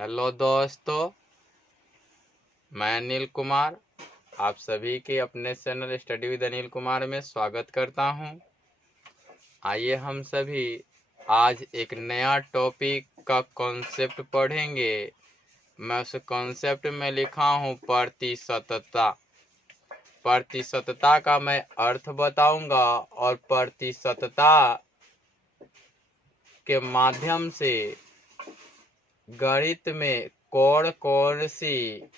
Hello दोस्तों, मैं अनिल कुमार आप सभी के अपने channel study with Anil Kumar में स्वागत करता हूं। आइए हम सभी आज एक नया टॉपिक का कॉन्सेप्ट पढ़ेंगे। मैं उस कॉन्सेप्ट में लिखा हूं प्रतिशतता। प्रतिशतता का मैं अर्थ बताऊंगा और प्रतिशतता के माध्यम से गणित में कौन कौन सी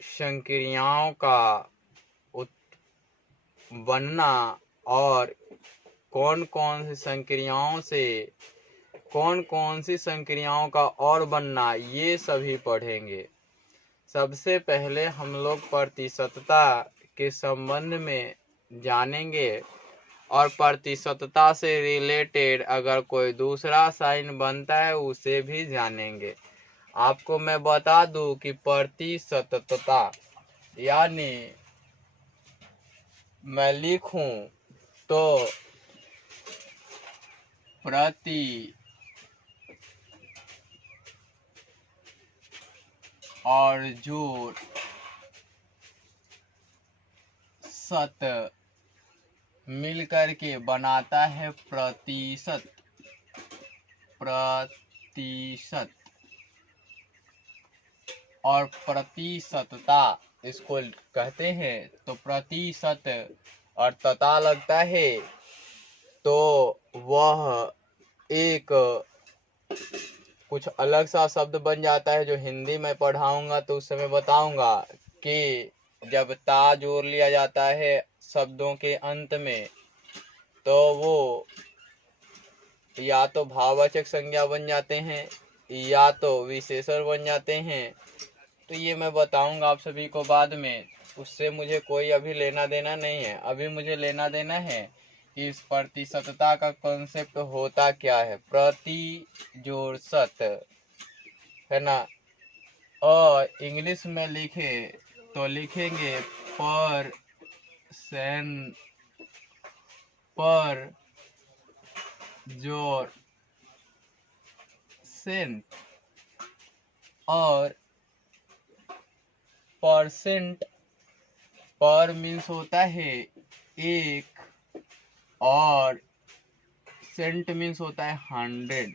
संक्रियाओं का बनना और कौन कौन सी संक्रियाओं का और बनना, ये सभी पढ़ेंगे। सबसे पहले हम लोग प्रतिशतता के संबंध में जानेंगे और प्रतिशतता से रिलेटेड अगर कोई दूसरा साइन बनता है उसे भी जानेंगे। आपको मैं बता दूं कि प्रतिशतता यानी मैं लिखूं तो प्रति और जोड़ शत मिलकर के बनाता है प्रतिशत। और प्रतिशतता इसको कहते हैं। तो प्रतिशत और तता लगता है तो वह एक कुछ अलग सा शब्द बन जाता है, जो हिंदी में पढ़ाऊंगा तो उस समय बताऊंगा कि जब ता जोड़ लिया जाता है शब्दों के अंत में तो वो या तो भाववाचक संज्ञा बन जाते हैं या तो विशेषण बन जाते हैं। तो ये मैं बताऊंगा आप सभी को बाद में, उससे मुझे कोई अभी लेना देना नहीं है। अभी मुझे लेना देना है कि इस प्रतिशतता का कॉन्सेप्ट होता क्या है। प्रति जोड़ शत है ना, और इंग्लिश में लिखे तो लिखेंगे पर जोड़ सेंट, और परसेंट पर मीन्स होता है एक और सेंट मीन्स होता है 100।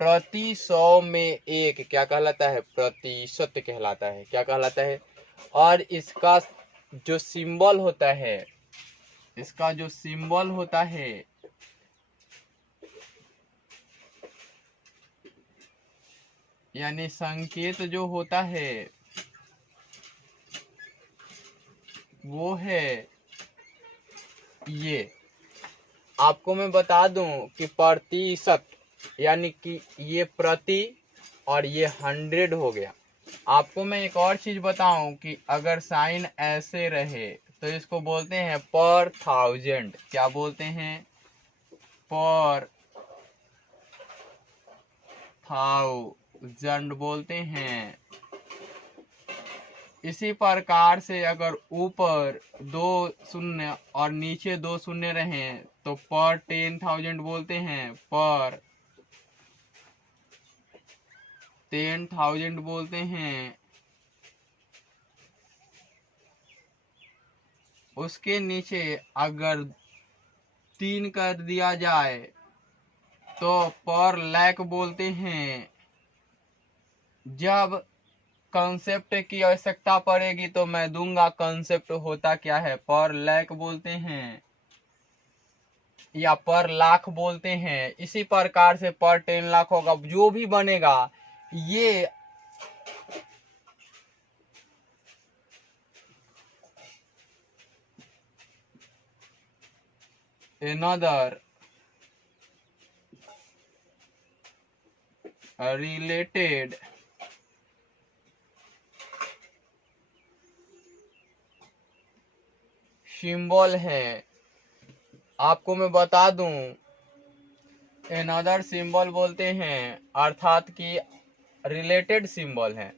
प्रति 100 में एक क्या कहलाता है? प्रतिशत कहलाता है। क्या कहलाता है? और इसका जो सिंबल होता है यानी संकेत जो होता है वो है ये। आपको मैं बता दूं कि प्रतिशत यानी कि ये प्रति और ये 100 हो गया। आपको मैं एक और चीज बताऊं कि अगर साइन ऐसे रहे तो इसको बोलते हैं पर थाउजेंड। क्या बोलते हैं? पर थाउजेंड बोलते हैं। इसी प्रकार से अगर ऊपर 2 शून्य और नीचे 2 शून्य रहे तो पर 10,000 बोलते हैं। पर 10,000 बोलते हैं। उसके नीचे अगर 3 कर दिया जाए तो पर लाख बोलते हैं। जब कॉन्सेप्ट की आवश्यकता पड़ेगी तो मैं दूंगा कॉन्सेप्ट होता क्या है। पर लाख बोलते हैं या पर लाख बोलते हैं। इसी प्रकार से पर 10 लाख होगा। जो भी बनेगा ये another related सिंबल है। आपको मैं बता दूं another सिंबल बोलते हैं अर्थात कि रिलेटेड सिंबल है।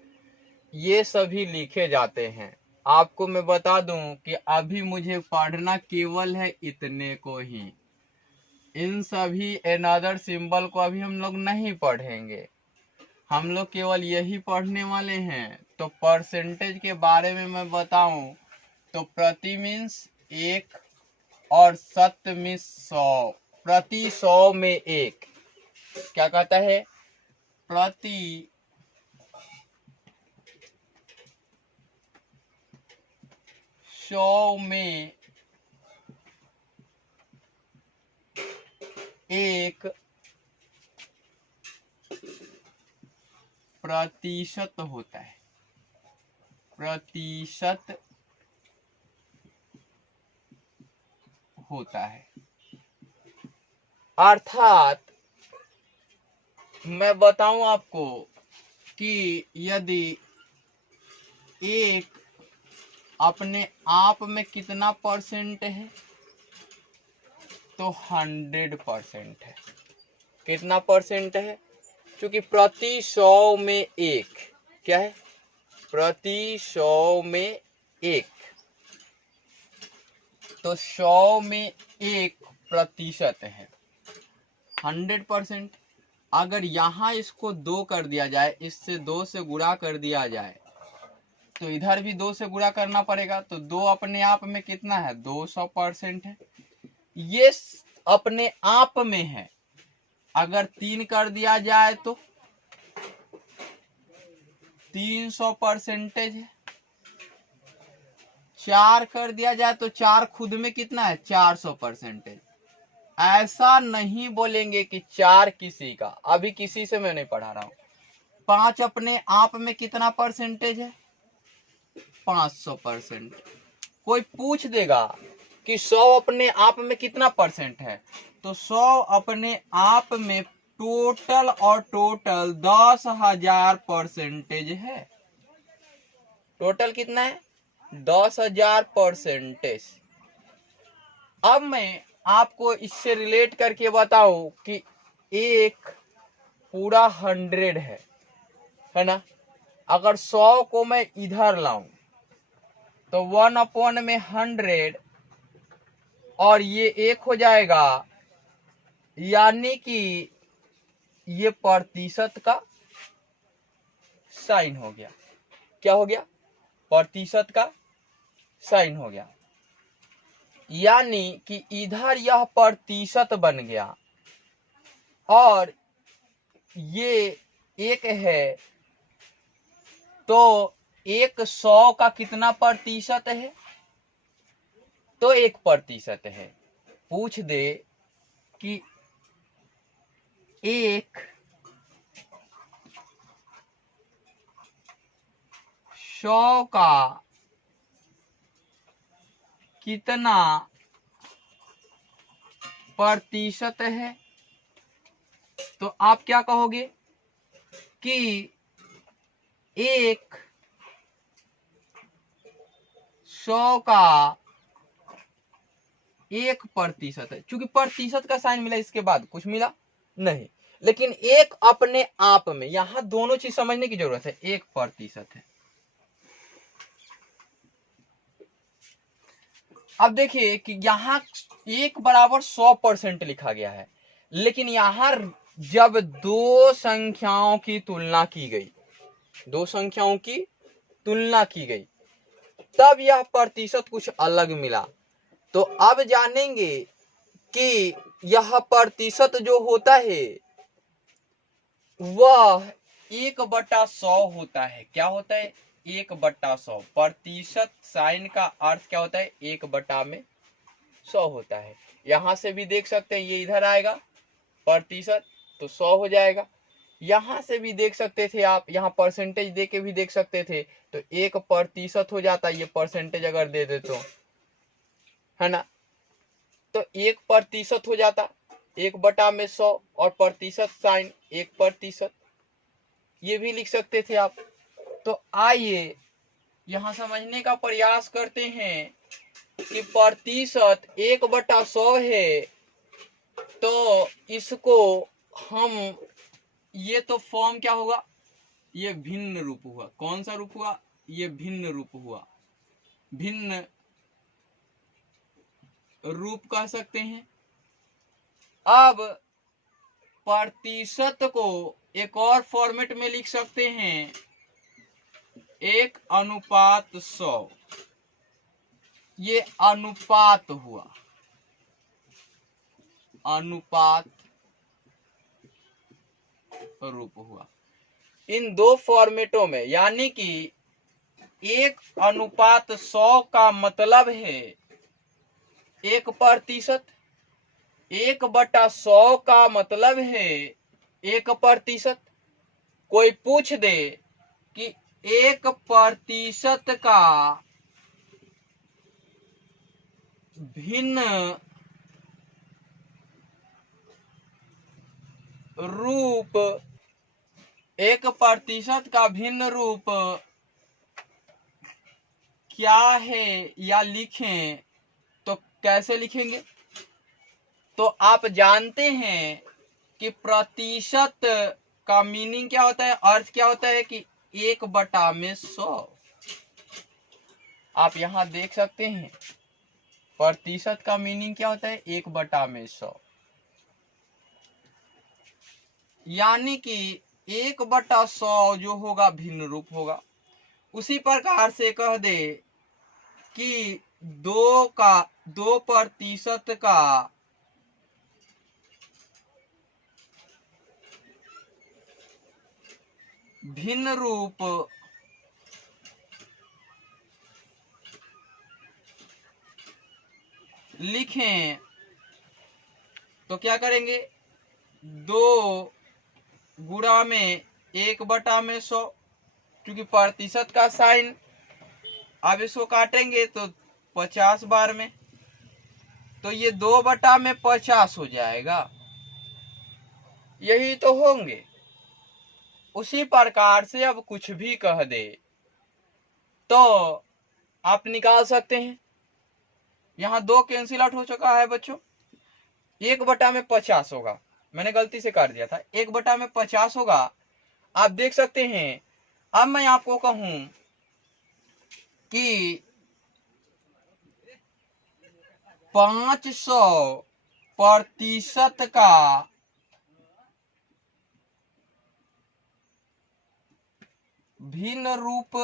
ये सभी लिखे जाते हैं। आपको मैं बता दूं कि अभी मुझे पढ़ना केवल है इतने को ही। इन सभी another सिंबल को अभी हम लोग नहीं पढ़ेंगे। हम लोग केवल यही पढ़ने वाले हैं। तो परसेंटेज के बारे में मैं बताऊं तो प्रति मीन्स 1 और शत मीन्स 100। प्रति 100 में 1 क्या कहता है? प्रति 100 में 1 प्रतिशत होता है। प्रतिशत होता है। अर्थात मैं बताऊं आपको कि यदि एक अपने आप में कितना परसेंट है तो 100% है। कितना परसेंट है? क्योंकि प्रति 100 में 1 क्या है? प्रति 100 में 1 तो 100 में 1% है 100%। अगर यहाँ इसको 2 कर दिया जाए, इससे 2 से गुणा कर दिया जाए तो इधर भी 2 से गुणा करना पड़ेगा। तो 2 अपने आप में कितना है? 200% है। ये अपने आप में है। अगर 3 कर दिया जाए तो 300% है। 4 कर दिया जाए तो 4 खुद में कितना है? 400%। ऐसा नहीं बोलेंगे कि 4 किसी का, अभी किसी से मैं नहीं पढ़ा रहा हूं। 5 अपने आप में कितना परसेंटेज है? 500%। कोई पूछ देगा कि 100 अपने आप में कितना परसेंट है, तो 100 अपने आप में टोटल और टोटल 10,000% है। टोटल कितना है? 10,000%। अब मैं आपको इससे रिलेट करके बताऊं कि एक पूरा 100 है ना। अगर 100 को मैं इधर लाऊं तो 1/100 और ये 1 हो जाएगा, यानी कि ये प्रतिशत का साइन हो गया। क्या हो गया? प्रतिशत का साइन हो गया। यानी कि इधर यह प्रतिशत बन गया और ये 1 है तो 100 का कितना प्रतिशत है? तो 1% है। पूछ दे कि 100 का कितना प्रतिशत है, तो आप क्या कहोगे कि 100 का 1% है। क्योंकि प्रतिशत का साइन मिला, इसके बाद कुछ मिला नहीं। लेकिन 1 अपने आप में, यहां दोनों चीज समझने की जरूरत है। 1% है। अब देखिए कि यहां 1 बराबर 100% लिखा गया है, लेकिन यहां जब दो संख्याओं की तुलना की गई, दो संख्याओं की तुलना की गई, तब यह प्रतिशत कुछ अलग मिला। तो अब जानेंगे कि यह प्रतिशत जो होता है वह 1/100 होता है। क्या होता है? 1/100। प्रतिशत साइन का अर्थ क्या होता है? 1/100 होता है। यहां से भी देख सकते हैं, ये इधर आएगा प्रतिशत तो 100 हो जाएगा। यहां से भी देख सकते थे आप, यहां परसेंटेज दे के भी देख सकते थे तो 1% हो जाता। ये परसेंटेज अगर दे दे तो, है ना, तो 1% हो जाता। 1/100 और प्रतिशत साइन 1%, ये भी लिख सकते थे आप। तो आइए यहां समझने का प्रयास करते हैं कि प्रतिशत 1/100 है तो इसको हम, ये तो फॉर्म क्या होगा? ये भिन्न रूप हुआ। कौन सा रूप हुआ? ये भिन्न रूप हुआ। भिन्न रूप कह सकते हैं। अब प्रतिशत को एक और फॉर्मेट में लिख सकते हैं 1:100। ये अनुपात हुआ, अनुपात रूप हुआ। इन दो फॉर्मेटों में, यानी कि 1:100 का मतलब है 1%, 1/100 का मतलब है 1%। कोई पूछ दे कि 1% का भिन्न रूप, 1% का भिन्न रूप क्या है या लिखें, तो कैसे लिखेंगे? तो आप जानते हैं कि प्रतिशत का मीनिंग क्या होता है, अर्थ क्या होता है कि 1/100। आप यहां देख सकते हैं प्रतिशत का मीनिंग क्या होता है, 1/100। यानी कि 1/100 जो होगा भिन्न रूप होगा। उसी प्रकार से कह दे कि 2% का भिन्न रूप लिखें तो क्या करेंगे, 2 गुणा में 1/100, क्योंकि प्रतिशत का साइन, अब इसको काटेंगे तो 50 बार में, तो ये 2/50 हो जाएगा। यही तो होंगे। उसी प्रकार से अब कुछ भी कह दे तो आप निकाल सकते हैं। यहां 2 कैंसिल आउट हो चुका है बच्चों। 1/50 होगा, मैंने गलती से कर दिया था, 1/50 होगा। आप देख सकते हैं। अब मैं आपको कहूं कि 500% का भिन्न रूप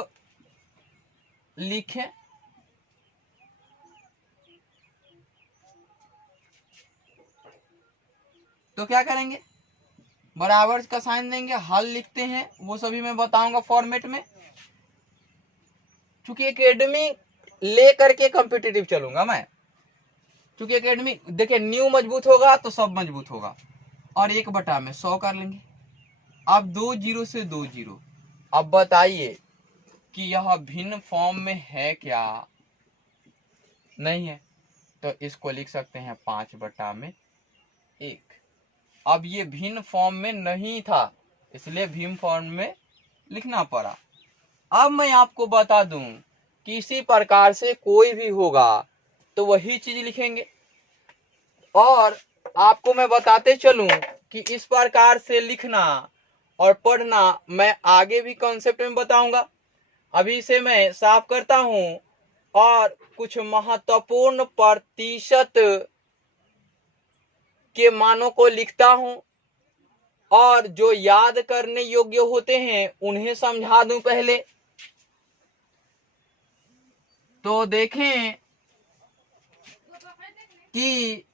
लिखें, तो क्या करेंगे, बराबर का साइन देंगे, हल लिखते हैं, वो सभी मैं बताऊंगा फॉर्मेट में। क्योंकि एकेडमी ले करके कॉम्पिटिटिव चलूंगा मैं, क्योंकि एकेडमी देखिए न्यू मजबूत होगा तो सब मजबूत होगा। और 1/100 कर लेंगे। अब 2 0 से 2 0। अब बताइए कि यह भिन्न फॉर्म में है क्या? नहीं है, तो इसको लिख सकते हैं 5/1। अब ये भिन्न फॉर्म में नहीं था, इसलिए भिन्न फॉर्म में लिखना पड़ा। अब मैं आपको बता दूं कि इसी प्रकार से कोई भी होगा तो वही चीज लिखेंगे। और आपको मैं बताते चलूं कि इस प्रकार से लिखना और पढ़ना मैं आगे भी कॉन्सेप्ट में बताऊंगा। अभी से मैं साफ करता हूं और कुछ महत्वपूर्ण प्रतिशत के मानों को लिखता हूं, और जो याद करने योग्य होते हैं उन्हें समझा दूं पहले। तो देखें कि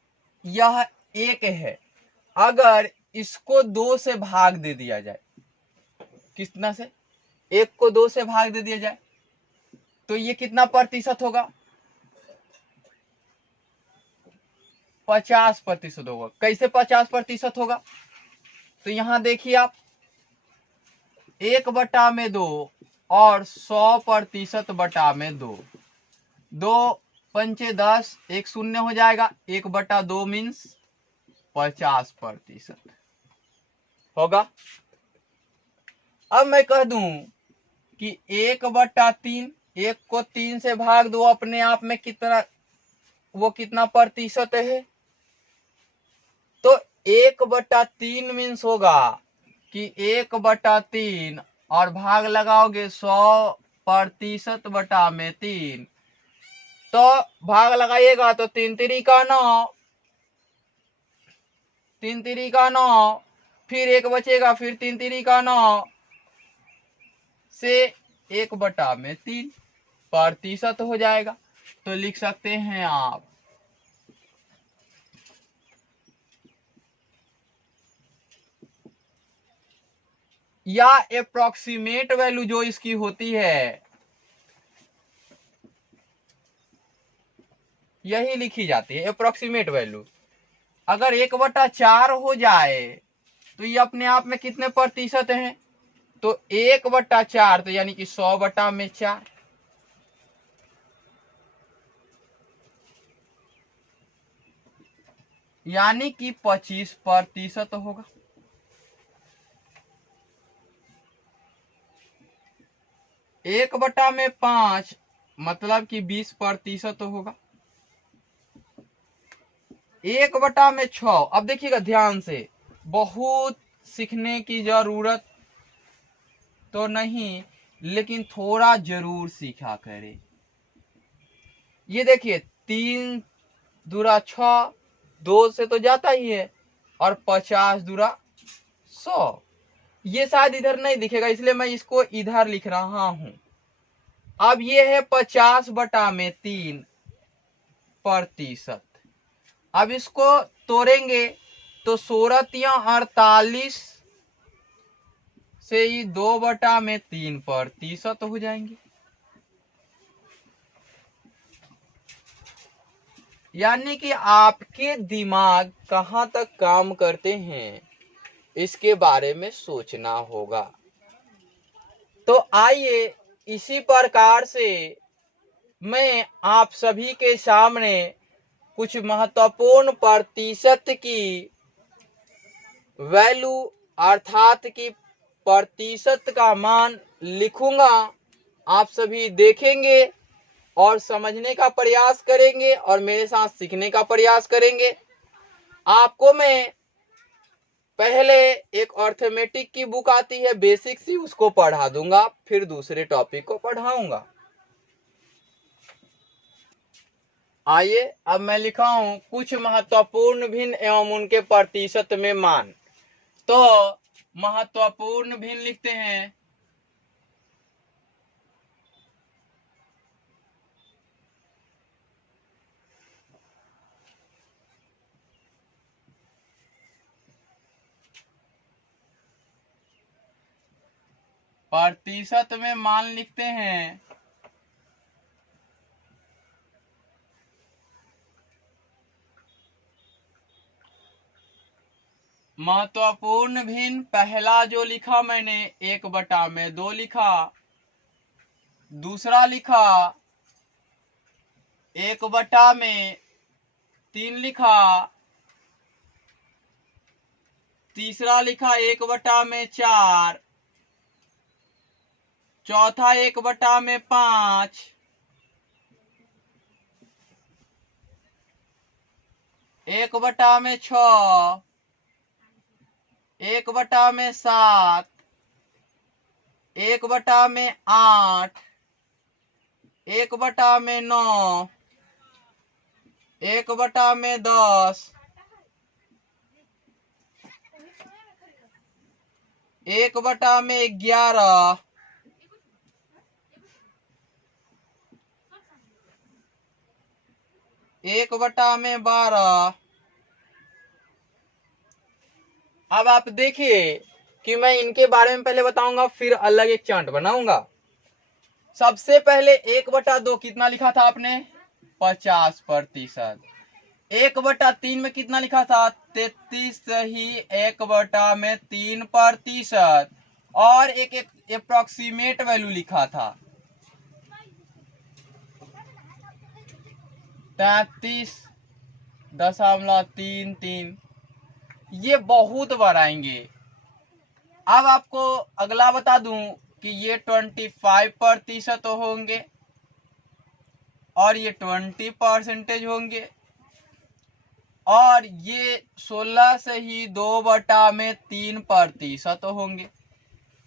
यह 1 है, अगर इसको 2 से भाग दे दिया जाए, कितना से, 1 को 2 से भाग दे दिया जाए, तो ये कितना प्रतिशत होगा, 50% होगा। कैसे 50% होगा, तो यहां देखिए आप 1/2 और 100%/2, 2 पंचे 10, 1 0 हो जाएगा, 1/2 मीन्स 50% होगा। अब मैं कह दूं कि 1/3, 1 को 3 से भाग दो, अपने आप में कितना, वो कितना प्रतिशत है, तो 1/3 मीन्स होगा कि 1/3 और भाग लगाओगे 100%/3, तो भाग लगाइएगा तो 3 3 का 9, 3 3 का 9, फिर 1 बचेगा, फिर 3 3 का 9 से 1/3 प्रतिशत हो जाएगा। तो लिख सकते हैं आप या अप्रोक्सीमेट वैल्यू जो इसकी होती है यही लिखी जाती है अप्रोक्सीमेट वैल्यू। अगर 1/4 हो जाए तो ये अपने आप में कितने प्रतिशत हैं? तो 1/4 तो यानी कि 100/4 यानी कि 25% होगा। एक बटा में 5 मतलब कि 20% होगा। 1/6 अब देखिएगा ध्यान से, बहुत सीखने की जरूरत तो नहीं लेकिन थोड़ा जरूर सीखा करें। ये देखिए 3 दूरा 6, 2 से तो जाता ही है, और 50 दूरा 100। ये शायद इधर नहीं दिखेगा इसलिए मैं इसको इधर लिख रहा हूं। अब ये है 50/3%। अब इसको तोड़ेंगे तो 16×48 से ही 2/3% हो जाएंगे। यानी कि आपके दिमाग कहां तक काम करते हैं इसके बारे में सोचना होगा। तो आइए इसी प्रकार से मैं आप सभी के सामने कुछ महत्वपूर्ण प्रतिशत की वैल्यू अर्थात कि प्रतिशत का मान लिखूंगा। आप सभी देखेंगे और समझने का प्रयास करेंगे और मेरे साथ सीखने का प्रयास करेंगे। आपको मैं पहले एक अर्थमेटिक की बुक आती है बेसिक सी, उसको पढ़ा दूंगा, फिर दूसरे टॉपिक को पढ़ाऊंगा। आइए अब मैं लिखा हूं कुछ महत्वपूर्ण भिन्न एवं उनके प्रतिशत में मान। तो महत्वपूर्ण भिन्न लिखते हैं प्रतिशत में मान लिखते हैं महत्वपूर्ण भिन्न। पहला जो लिखा मैंने 1/2 लिखा, दूसरा लिखा 1/3 लिखा, तीसरा लिखा 1/4, चौथा 1/5, 1/6, 1/7, 1/8, 1/9, 1/10, 1/11, 1/12। अब आप देखिए कि मैं इनके बारे में पहले बताऊंगा फिर अलग एक चार्ट बनाऊंगा। सबसे पहले 1/2 कितना लिखा था आपने? 50%। 1/3 में कितना लिखा था? 33 ही 1/3%। और एक अप्रोक्सीमेट वैल्यू लिखा था 33.33। ये बहुत बार आएंगे। अब आपको अगला बता दूं कि ये 25% होंगे और ये 20% होंगे, और ये 16 से ही 2/3% होंगे।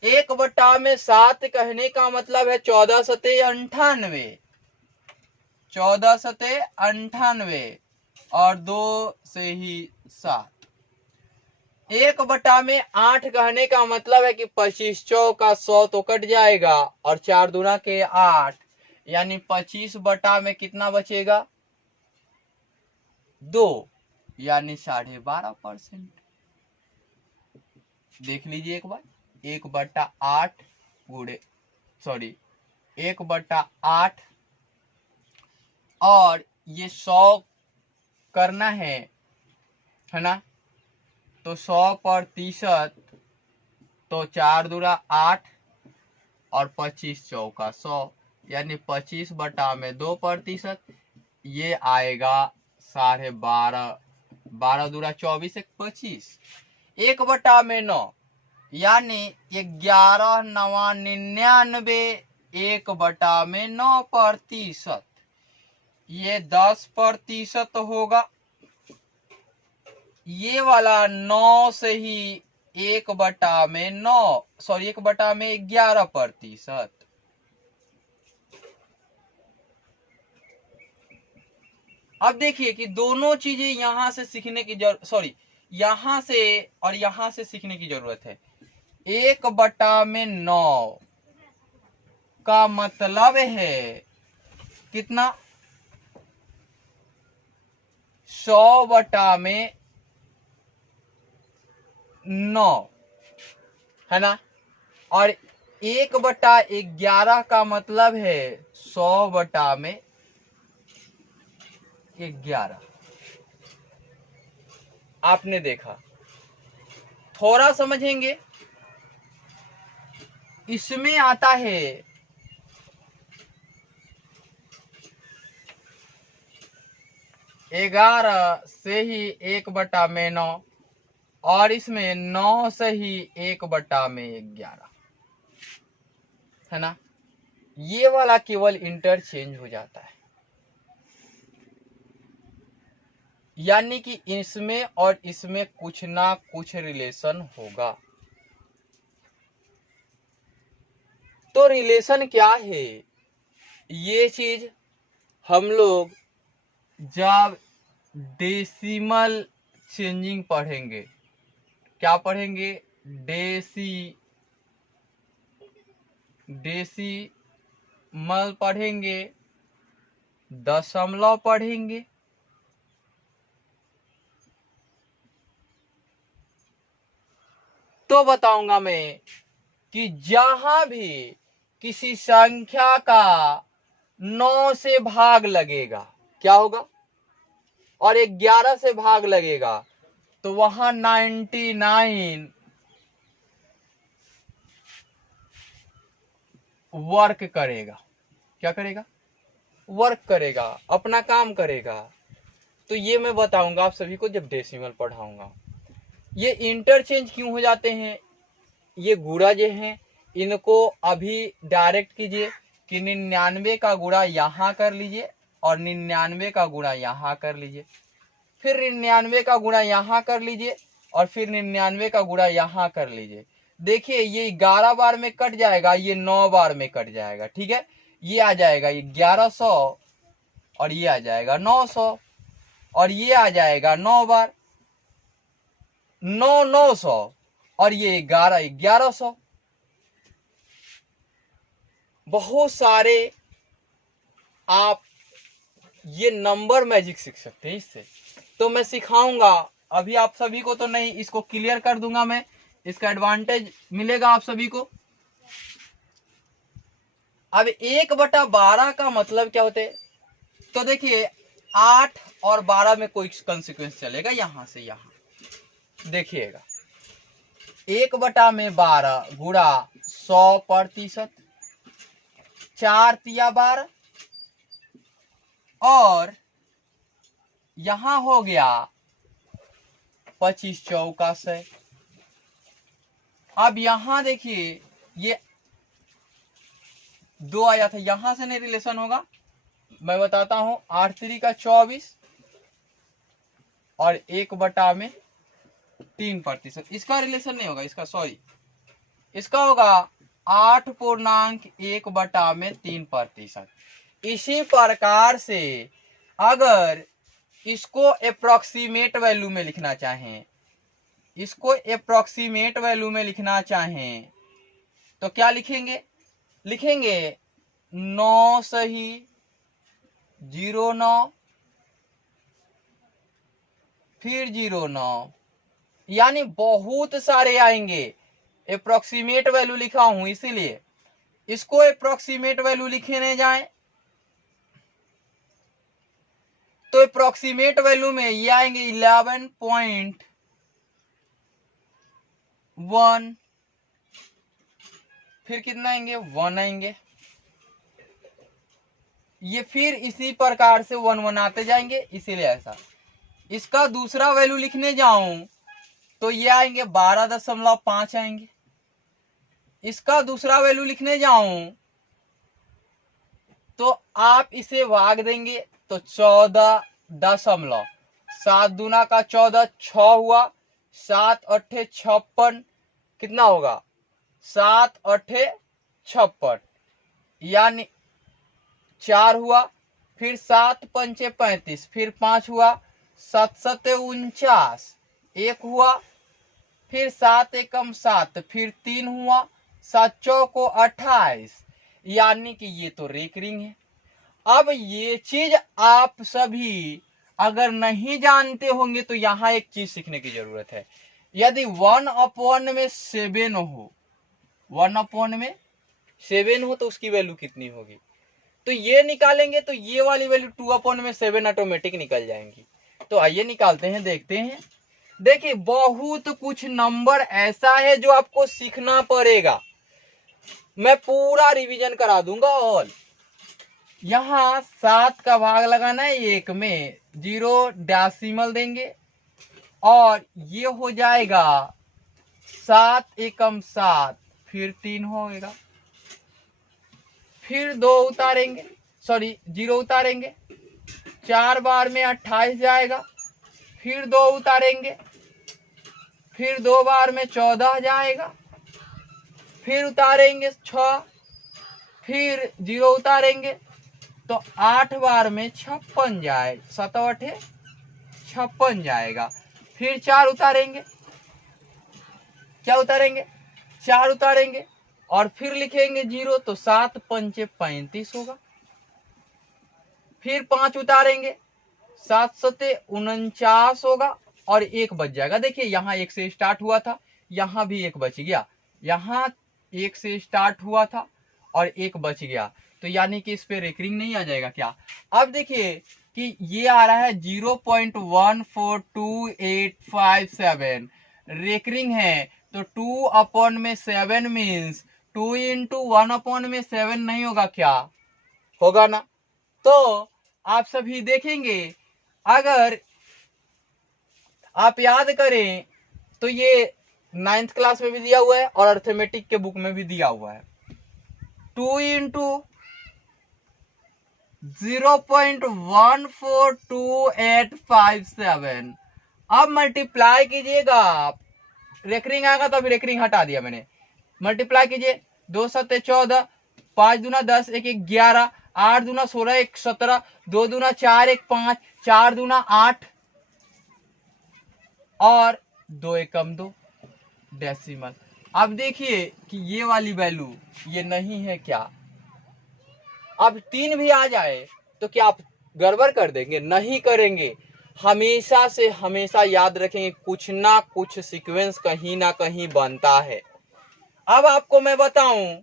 1/7 कहने का मतलब है 14×98, 14×98 और 2 से ही 7। 1/8 कहने का मतलब है कि 25 चौका 100 तो कट जाएगा और 4 दूना के 8, यानी 25 बटा में कितना बचेगा 2, यानी 12.5%। देख लीजिए एक बार, 1/8 गुणे 1/8 और ये 100 करना है ना, तो 100%, तो 4 दूना 8 और 25 चौका 100, यानी 25 बटा में 2%, ये आएगा 12.5, 12 दूना 24 एक 25, 1/9 यानी 11,999, 1/9%, ये 10% होगा। ये वाला 9 से ही 1/11%। अब देखिए कि दोनों चीजें यहां से सीखने की यहां से और यहां से सीखने की जरूरत है। 1/9 का मतलब है कितना 100/9 है ना, और 1/11 का मतलब है 100/11। आपने देखा, थोड़ा समझेंगे, इसमें आता है 11 से ही 1/9 और इसमें 9 से ही 1/11 है ना। ये वाला केवल इंटरचेंज हो जाता है, यानी कि इसमें और इसमें कुछ ना कुछ रिलेशन होगा। तो रिलेशन क्या है, ये चीज हम लोग जब डेसिमल चेंजिंग पढ़ेंगे, क्या पढ़ेंगे, डेसिमल पढ़ेंगे, दशमलव पढ़ेंगे, तो बताऊंगा मैं कि जहां भी किसी संख्या का 9 से भाग लगेगा क्या होगा, और 11 से भाग लगेगा, तो वहां 99 वर्क करेगा। क्या करेगा, वर्क करेगा, अपना काम करेगा। तो ये मैं बताऊंगा आप सभी को जब डेसिमल पढ़ाऊंगा। ये इंटरचेंज क्यों हो जाते हैं, ये गुणा जो हैं इनको अभी डायरेक्ट कीजिए कि 99 का गुणा यहां कर लीजिए और 99 का गुणा यहां कर लीजिए, फिर 99 का गुणा यहां कर लीजिए और फिर 99 का गुणा यहां कर लीजिए। देखिए ये 11 बार में कट जाएगा, ये 9 बार में कट जाएगा, ठीक है। ये आ जाएगा 1100 और ये आ जाएगा 900 और ये आ जाएगा 9 बार 900 और ये 1100। बहुत सारे आप ये नंबर मैजिक सीख सकते हैं इससे, तो मैं सिखाऊंगा। अभी आप सभी को तो नहीं, इसको क्लियर कर दूंगा मैं, इसका एडवांटेज मिलेगा आप सभी को। अब 1/12 का मतलब क्या होते है, तो देखिए 8 और 12 में कोई कंसिक्वेंस चलेगा यहां से यहां, देखिएगा 1/12 गुणा 100%, 4 तिया 12 और यहां हो गया 25 चौका 100। अब यहां देखिए ये 2 आया था, यहां से नहीं रिलेशन होगा, मैं बताता हूं। 8 3 का 24 और 1/3%, इसका रिलेशन नहीं होगा, इसका होगा 8.1/3%। इसी प्रकार से अगर इसको अप्रोक्सीमेट वैल्यू में लिखना चाहें इसको अप्रोक्सीमेट वैल्यू में लिखना चाहें तो क्या लिखेंगे? लिखेंगे 9 सही 09 फिर 09, यानी बहुत सारे आएंगे। अप्रोक्सीमेट वैल्यू लिखा हूं इसीलिए इसको अप्रोक्सीमेट वैल्यू लिखने जाएं तो अप्रोक्सीमेट वैल्यू में ये आएंगे 11.1, फिर कितना आएंगे 1 आएंगे। ये फिर इसी प्रकार से 1 1 आते जाएंगे, इसीलिए ऐसा। इसका दूसरा वैल्यू लिखने जाऊं तो ये आएंगे 12.5 आएंगे। इसका दूसरा वैल्यू लिखने जाऊं तो आप इसे भाग देंगे तो 14.7 दूना का 14 6 हुआ, 7 8 56 कितना होगा 7 8 56 यानी 4 हुआ, फिर 7 5 35, फिर 5 हुआ, 7 7 49 1 हुआ, फिर 7 1 7, फिर 3 हुआ, 7 चौको 28, यानी कि ये तो रेकरिंग है। अब ये चीज आप सभी अगर नहीं जानते होंगे तो यहां एक चीज सीखने की जरूरत है। यदि 1/n में 7 हो, 1/n में 7 हो तो उसकी वैल्यू कितनी होगी? तो ये निकालेंगे तो ये वाली वैल्यू 2/n में 7 ऑटोमेटिक निकल जाएंगी। तो आइए निकालते हैं, देखते हैं। देखिए बहुत कुछ नंबर ऐसा है जो आपको सीखना पड़ेगा, मैं पूरा रिवीजन करा दूंगा। और यहाँ 7 का भाग लगाना है 1 में, 0 डेसिमल देंगे और ये हो जाएगा 7 एकम 7, फिर 3 होगा, फिर 2 उतारेंगे, सॉरी 0 उतारेंगे, 4 बार में 28 जाएगा, फिर 2 उतारेंगे, फिर 2 बार में 14 जाएगा, फिर उतारेंगे 6, फिर 0 उतारेंगे तो 8 बार में 56 जाए, 7 8 56 जाएगा, फिर 4 उतारेंगे, क्या उतारेंगे 4 उतारेंगे और फिर लिखेंगे 0 तो 7 5 35 होगा, फिर 5 उतारेंगे, 7 7 49 होगा और 1 बच जाएगा। देखिए यहाँ 1 से स्टार्ट हुआ था, यहाँ भी 1 बच गया, यहाँ 1 से स्टार्ट हुआ था और 1 बच गया, तो यानी कि इस पे रेकरिंग नहीं आ जाएगा क्या? अब देखिए कि ये आ रहा है 0.142857 रेकरिंग है, तो 2/n में 7 मीन्स 2 into 1/n में 7 नहीं होगा क्या? होगा ना? तो आप सभी देखेंगे, अगर आप याद करें तो ये 9th क्लास में भी दिया हुआ है और अर्थमेटिक के बुक में भी दिया हुआ है। 2 into 0.142857, अब मल्टीप्लाई कीजिएगा आप, रेकरिंग आएगा तो अभी रेकरिंग हटा दिया मैंने, मल्टीप्लाई कीजिए, 2 7 14, 5 दूना 10, 1 11, 8 दूना 16, 1 17, 2 दूना 4, 1 5, 4 दूना 8 और 2 एकम 2 डेसिमल। अब देखिए कि ये वाली वैल्यू ये नहीं है क्या? अब 3 भी आ जाए तो क्या आप गड़बड़ कर देंगे? नहीं करेंगे। हमेशा से हमेशा याद रखेंगे, कुछ ना कुछ सीक्वेंस कहीं ना कहीं बनता है। अब आपको मैं बताऊं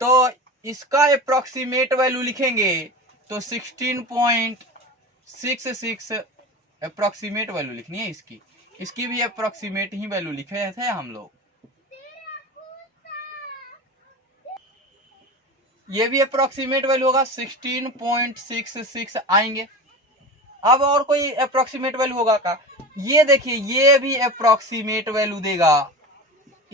तो इसका अप्रोक्सीमेट वैल्यू लिखेंगे तो 16.66 अप्रोक्सीमेट वैल्यू लिखनी है इसकी भी अप्रोक्सीमेट ही वैल्यू लिखे थे हम लोग। ये भी अप्रोक्सीमेट वैल्यू होगा 16.66 आएंगे। अब और कोई अप्रोक्सीमेट वैल्यू होगा का? ये देखिए ये भी अप्रोक्सीमेट वैल्यू देगा,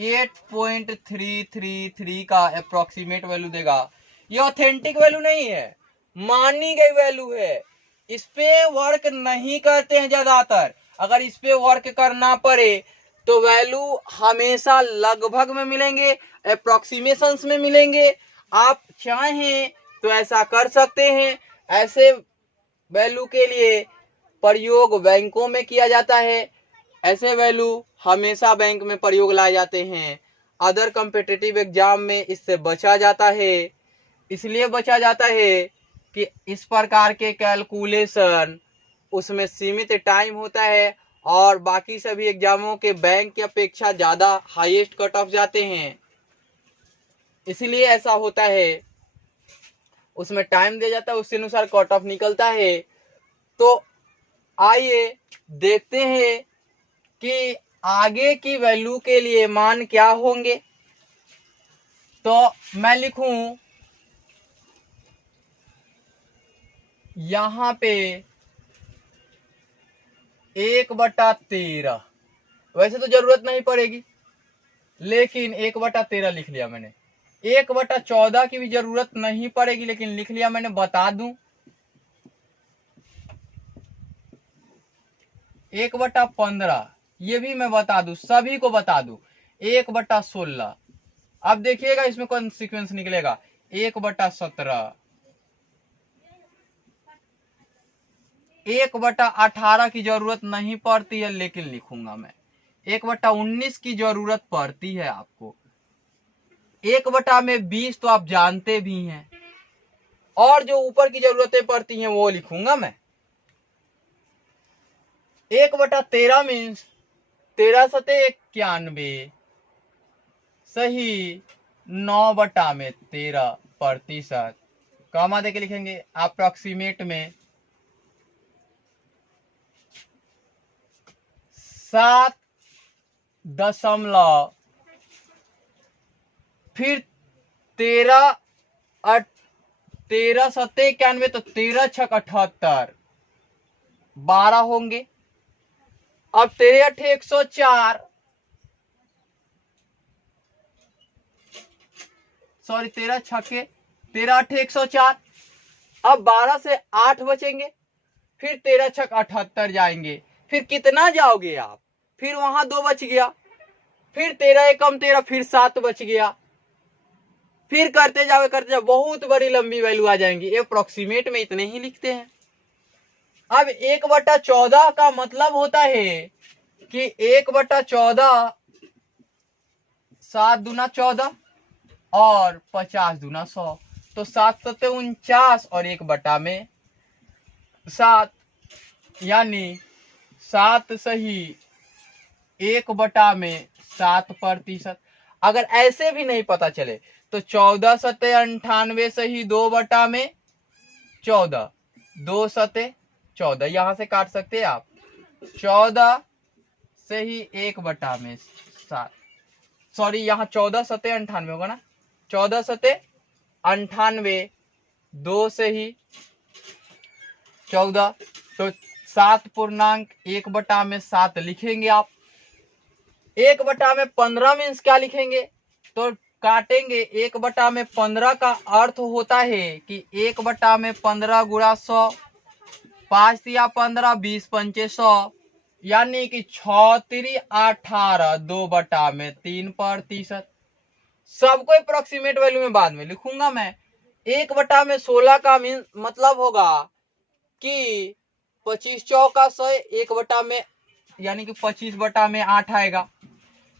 8.333 का अप्रोक्सीमेट वैल्यू देगा। ये ऑथेंटिक वैल्यू नहीं है, मानी गई वैल्यू है। इस पे वर्क नहीं करते हैं ज्यादातर, अगर इस पे वर्क करना पड़े तो वैल्यू हमेशा लगभग में मिलेंगे, अप्रोक्सीमेशंस में मिलेंगे। आप चाहें तो ऐसा कर सकते हैं। ऐसे वैल्यू के लिए प्रयोग बैंकों में किया जाता है, ऐसे वैल्यू हमेशा बैंक में प्रयोग लाए जाते हैं। अदर कॉम्पिटिटिव एग्जाम में इससे बचा जाता है। इसलिए बचा जाता है कि इस प्रकार के कैलकुलेशन उसमें सीमित टाइम होता है और बाकी सभी एग्जामों के बैंक की अपेक्षा ज़्यादा हाईएस्ट कट ऑफ जाते हैं, इसलिए ऐसा होता है। उसमें टाइम दिया जाता है, उसके अनुसार कट ऑफ निकलता है। तो आइए देखते हैं कि आगे की वैल्यू के लिए मान क्या होंगे। तो मैं लिखूं यहां पे 1/13, वैसे तो जरूरत नहीं पड़ेगी लेकिन 1/13 लिख लिया मैंने। 1/14 की भी जरूरत नहीं पड़ेगी लेकिन लिख लिया मैंने। बता दूं 1/15 ये भी मैं बता दूं, सभी को बता दूं। 1/16 अब देखिएगा इसमें कौन सीक्वेंस निकलेगा। 1/17, 1/18 की जरूरत नहीं पड़ती है लेकिन लिखूंगा मैं। 1/19 की जरूरत पड़ती है आपको। 1/20 तो आप जानते भी हैं और जो ऊपर की जरूरतें पड़ती हैं वो लिखूंगा मैं। 1/13 मीन्स 1391 सही 9/13%। कॉमा देके लिखेंगे अप्रोक्सीमेट में 7 दशमलव फिर 13 7 91 तो 13 6 78 12 होंगे। अब 13 8 104 सॉरी 13 6 13 8 104। अब 12 से 8 बचेंगे फिर 13 6 78 जाएंगे। फिर कितना जाओगे आप, फिर वहां 2 बच गया, फिर 13 1 कम 13 फिर 7 बच गया, फिर करते जाओ बहुत बड़ी लंबी वैल्यू आ जाएंगी। अप्रोक्सीमेट में इतने ही लिखते हैं। अब 1/14 का मतलब होता है कि 1/14 7 दूना 14 और 50 दूना 100 तो 7 7 49 और 1/7 यानी 7 सही 1/7%। अगर ऐसे भी नहीं पता चले तो 14 सते 98 सही 2/14, 2 सते 14 यहां से काट सकते हैं आप। 14 से ही 1/7 सॉरी यहाँ 14 सते 98 होगा ना। 14 सते 98 2 से ही 14 तो 7.1/7 लिखेंगे आप। 1/15 मीन्स क्या लिखेंगे तो काटेंगे। 1/15 का अर्थ होता है कि 1/15 गुणा 100, 5 या 15 20 पंचे 100 यानी कि 6 18 2/3%। सबको अप्रोक्सीमेट वैल्यू में बाद में लिखूंगा मैं। 1/16 का मतलब होगा कि 25 चौका 100 1/में यानी कि 25/8 आएगा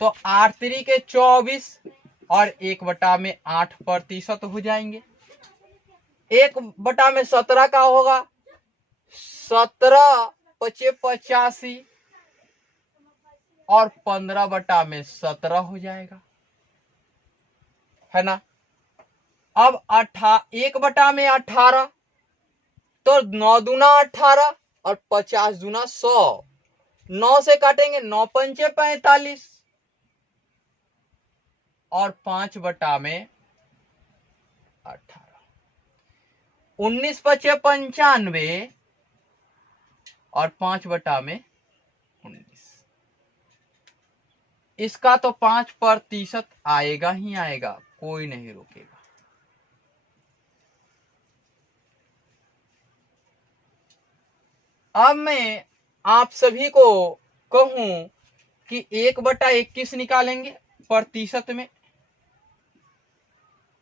तो 8 3 के 24 और 1/8% हो जाएंगे। 1/17 का होगा 17 5 85 और 15/17 हो जाएगा, है ना। अब 1/18 तो 9 दूना 18 और 50 दूना 100, 9 से काटेंगे 9 पंचे 45 और 5/18, 19 पचे 95 और 5/19। इसका तो 5% आएगा ही आएगा, कोई नहीं रोकेगा। अब मैं आप सभी को कहूं कि 1/21 निकालेंगे प्रतिशत में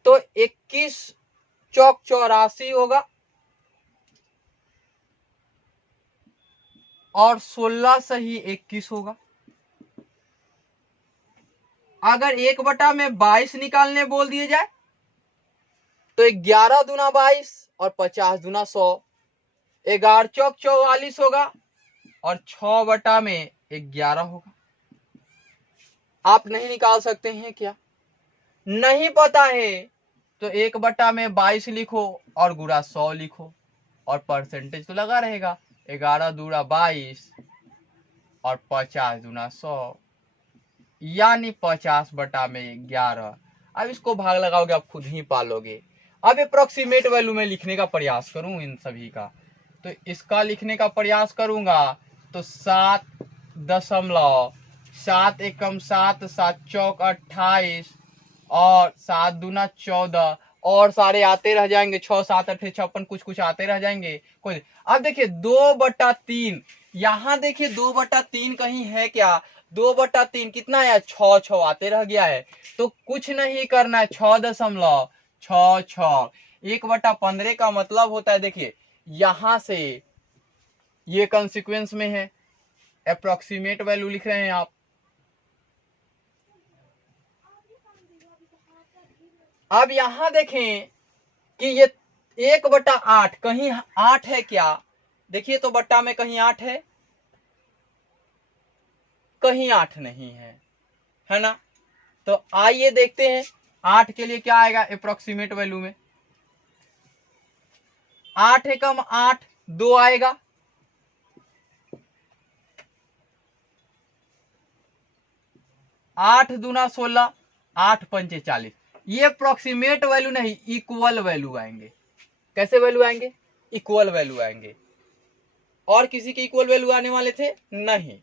तो 21 चौक 84 होगा और 16 सही 21 होगा। अगर 1/22 निकालने बोल दिए जाए तो 11 दूना 22 और 50 दूना 100, 11 चौक 44 होगा और 6/11 होगा। आप नहीं निकाल सकते हैं क्या? नहीं पता है तो 1/22 लिखो और गुणा 100 लिखो और परसेंटेज तो लगा रहेगा। 11 दूना 22 और 50 दूना 100 यानी 50/11। अब इसको भाग लगाओगे आप खुद ही पालोगे। अब अप्रोक्सीमेट वैल्यू में लिखने का प्रयास करूं इन सभी का, तो इसका लिखने का प्रयास करूंगा तो 7 एकम 7, 7 चौक 28 और 7 दूना 14 और सारे आते रह जाएंगे, 6 7 8 56 कुछ आते रह जाएंगे कोई। अब देखिए 2/3, यहाँ देखिए 2/3 कहीं है क्या? 2/3 कितना है? 6 आते रह गया है, तो कुछ नहीं करना है, 6.66। 1/15 का मतलब होता है, देखिए यहां से ये कंसिक्वेंस में है, अप्रोक्सीमेट वैल्यू लिख रहे हैं आप। अब यहां देखें कि ये 1/8 कहीं 8 है क्या? देखिए तो बट्टा में कहीं 8 है? कहीं 8 नहीं है ना? तो आइए देखते हैं 8 के लिए क्या आएगा अप्रोक्सीमेट वैल्यू में। 8 एकम 8 2 आएगा, 8 दूना 16, 8 पंचे 40। ये अप्रोक्सीमेट वैल्यू नहीं, इक्वल वैल्यू आएंगे। कैसे वैल्यू आएंगे? इक्वल वैल्यू आएंगे। और किसी के इक्वल वैल्यू आने वाले थे नहीं,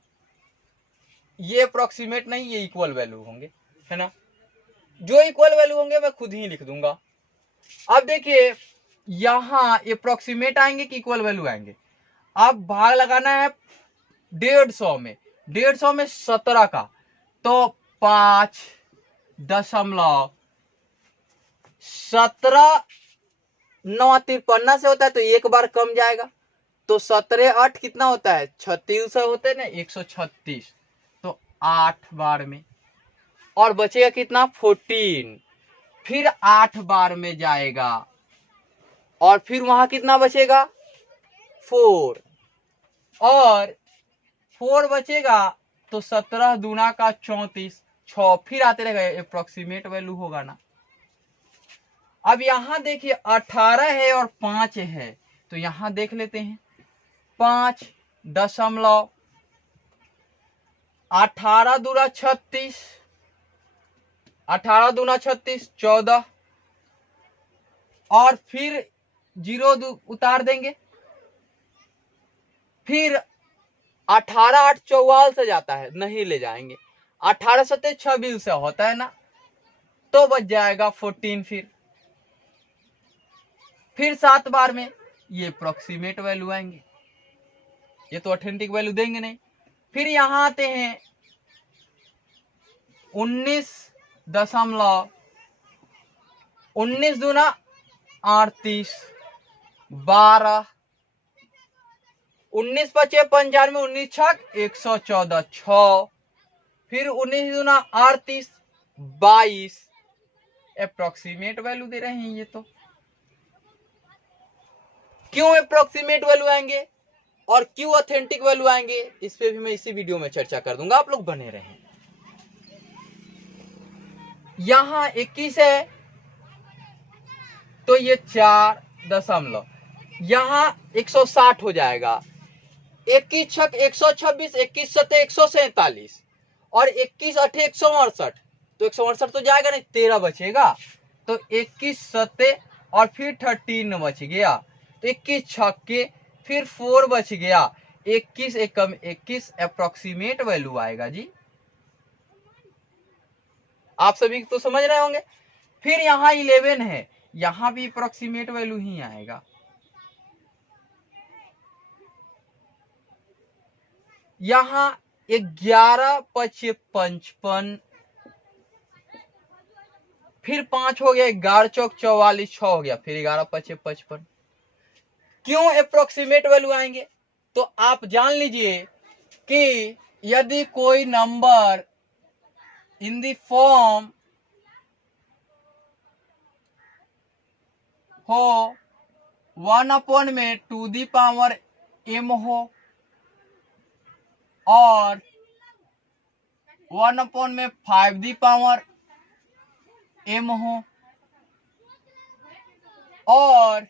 ये अप्रोक्सीमेट नहीं, ये इक्वल वैल्यू होंगे, है ना? जो इक्वल वैल्यू होंगे मैं खुद ही लिख दूंगा। अब देखिए यहां अप्रोक्सीमेट आएंगे कि इक्वल वैल्यू आएंगे। अब भाग लगाना है 150 में, 150 में 17 का, तो 5.17 9 53 से होता है तो एक बार कम जाएगा, तो 17 8 कितना होता है? 36 होते हैं ना, 136, तो 8 बार में। और बचेगा कितना? 14। फिर 8 बार में जाएगा और फिर वहां कितना बचेगा? 4, और 4 बचेगा तो 17 दूना का 34, 6 फिर आते रहेगा, अप्रोक्सीमेट वैल्यू होगा ना। अब यहां देखिए 18 है और 5 है, तो यहां देख लेते हैं 5.18 दूना 36, 18 दूना 36 14, और फिर 0 उतार देंगे, फिर 18 8 44 से जाता है, नहीं ले जाएंगे, 18 7 26 से होता है ना, तो बच जाएगा 14। फिर 7 बार में ये अप्रोक्सीमेट वैल्यू आएंगे, ये तो ऑथेंटिक वैल्यू देंगे नहीं। फिर यहां आते हैं 19 दूना 38 12, 19 पचे 95, 19 छक 114 6, फिर 19 दूना 38 22, अप्रोक्सीमेट वैल्यू दे रहे हैं ये तो। क्यों अप्रोक्सीमेट वैल्यू आएंगे और क्यों ऑथेंटिक वैल्यू आएंगे, इस पे भी मैं इसी वीडियो में चर्चा कर दूंगा, आप लोग बने रहें। यहां 21 है तो ये 4 यहां 160 हो जाएगा, 21 छक 126, 21 सते 147 और 21 अठे 168, तो 168 तो जाएगा नहीं, 13 बचेगा, तो 21 सते और फिर 13 बच गया, तो 21 छक्के फिर 4 बच गया, 21 एकम 21 अप्रोक्सीमेट वैल्यू आएगा जी। आप सभी तो समझ रहे होंगे। फिर यहां 11 है, यहां भी अप्रोक्सीमेट वैल्यू ही आएगा। यहां 11 पचे 55, फिर 5 हो गया, 11 चौक 44 6 हो गया, फिर 11 पचे 55। क्यों अप्रोक्सीमेट वैल्यू आएंगे? तो आप जान लीजिए कि यदि कोई नंबर इन द फॉर्म हो 1 में 2 दी पावर m हो और 1 में 5 दी पावर m हो और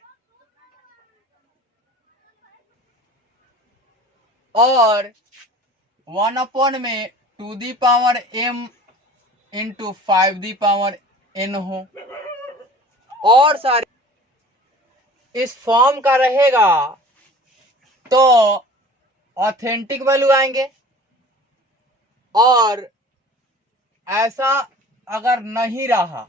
1 में 2 the power m into 5 the power n हो और सारे इस फॉर्म का रहेगा तो ऑथेंटिक वैल्यू आएंगे और ऐसा अगर नहीं रहा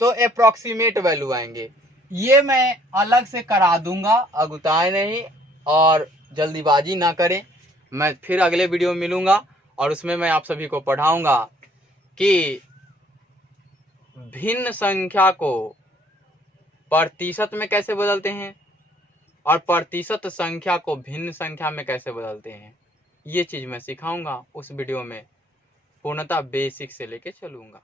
तो अप्रोक्सीमेट वैल्यू आएंगे। ये मैं अलग से करा दूंगा, अगुताए नहीं और जल्दीबाजी ना करें। मैं फिर अगले वीडियो में मिलूंगा और उसमें मैं आप सभी को पढ़ाऊंगा कि भिन्न संख्या को प्रतिशत में कैसे बदलते हैं और प्रतिशत संख्या को भिन्न संख्या में कैसे बदलते हैं। ये चीज मैं सिखाऊंगा उस वीडियो में, पूर्णतः बेसिक से लेके चलूंगा।